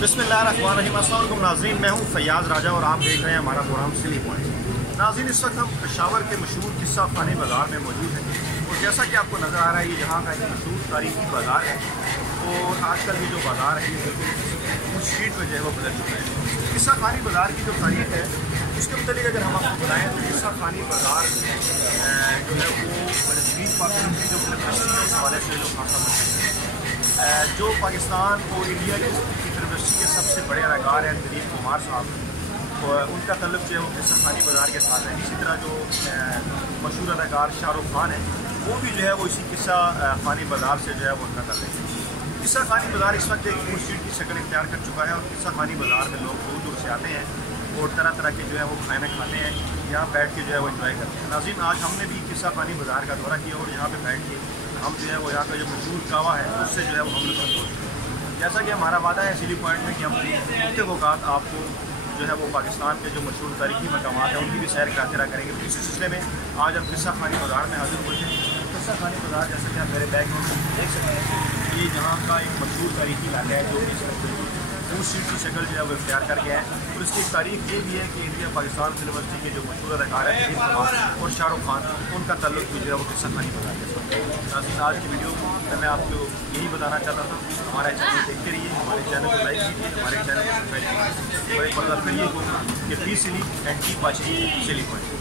बिस्मिल्लाहिर्रहमानिर्रहीम। अस्सलाम वालेकुम नाज़रीन, मैं हूँ फैयाज़ राजा और आप देख रहे हैं हमारा प्रोग्राम सिली पॉइंट। नाज़रीन, इस वक्त हम पेशावर के मशहूर किस्सा खाने बाज़ार में मौजूद हैं और जैसा कि आपको नज़र आ रहा है ये यहाँ का एक मशहूर तारीखी बाज़ार है और आजकल ये जो बाज़ार है ये बिल्कुल उस स्ट्रीट में जो है वो बदल चुका है। किस्सा खानी बाज़ार की जो तारीख है उसके मुताबिक अगर हम आपको बताएँ तो किस्सा खानी बाज़ार जो है वो स्ट्रीट पाकिस्तान की जो फिल्म है उस हवाले से जो खासा मशहूर है। जो पाकिस्तान और इंडिया की यूनिवर्सिटी के सबसे बड़े अदाकार हैं दिलीप कुमार साहब, और उनका तल्लुक़ जो है वो किस्सा खानी बाज़ार के साथ है। इसी तरह जो मशहूर अदाकार शाहरुख खान है वो भी जो है वो इसी किस्सा खानी बाज़ार से जो है वो उनका तल्लुक़ है। किस्सा खानी बाज़ार इस वक्त एक फूड स्ट्रीट की शक्ल इख्तियार कर चुका है और किस्सा खानी बाज़ार में लोग दूर दूर से आते हैं और तरह तरह के जो है वो खाने खाते हैं, यहाँ बैठ के जो है वो इंजॉय करते हैं। नाज़रीन, आज हमने भी किस्सा खानी बाज़ार का दौरा किया और यहाँ पे बैठ के हम जो है वो यहाँ का जो मशहूर कावा है उससे जो है वो हम लोग जैसा कि हमारा वादा है सिली पॉइंट में कि हम हफ्ते वक़्त आपको जो है वो पाकिस्तान के जो मशहूर तारीखी मकामात हैं उनकी भी सैर कराते करेंगे। तो इसी सिलसिले में आज हम किस्सा खानी बाज़ार में हाजिर हुए हैं। किस्सा खानी बाज़ार जैसा कि आप मेरे बैकग्राउंड में देख सकते हैं ये यहाँ का एक मशहूर तारीखी इलाका है जो कि इस वक्त फूड स्ट्रीट की शक्ल जो है वो इख्तियार कर गया है। और इसकी तारीख ये भी है कि इंडिया पाकिस्तान यूनिवर्सिटी के जो मशहूर अदाकार हैं दिलीप कुमार और शाहरुख खान उनका तल्लुक़ भी जो है वो किस्सा खानी बाज़ार के साथ है। आज की वीडियो में मैं आपको यही बताना चाहता था, हमारे चैनल देखते रहिए, हमारे चैनल को लाइक कीजिए, हमारे चैनल को सब्सक्राइब कीजिए और एक बार फिर ये होगा कि please silly and keep watching silly point.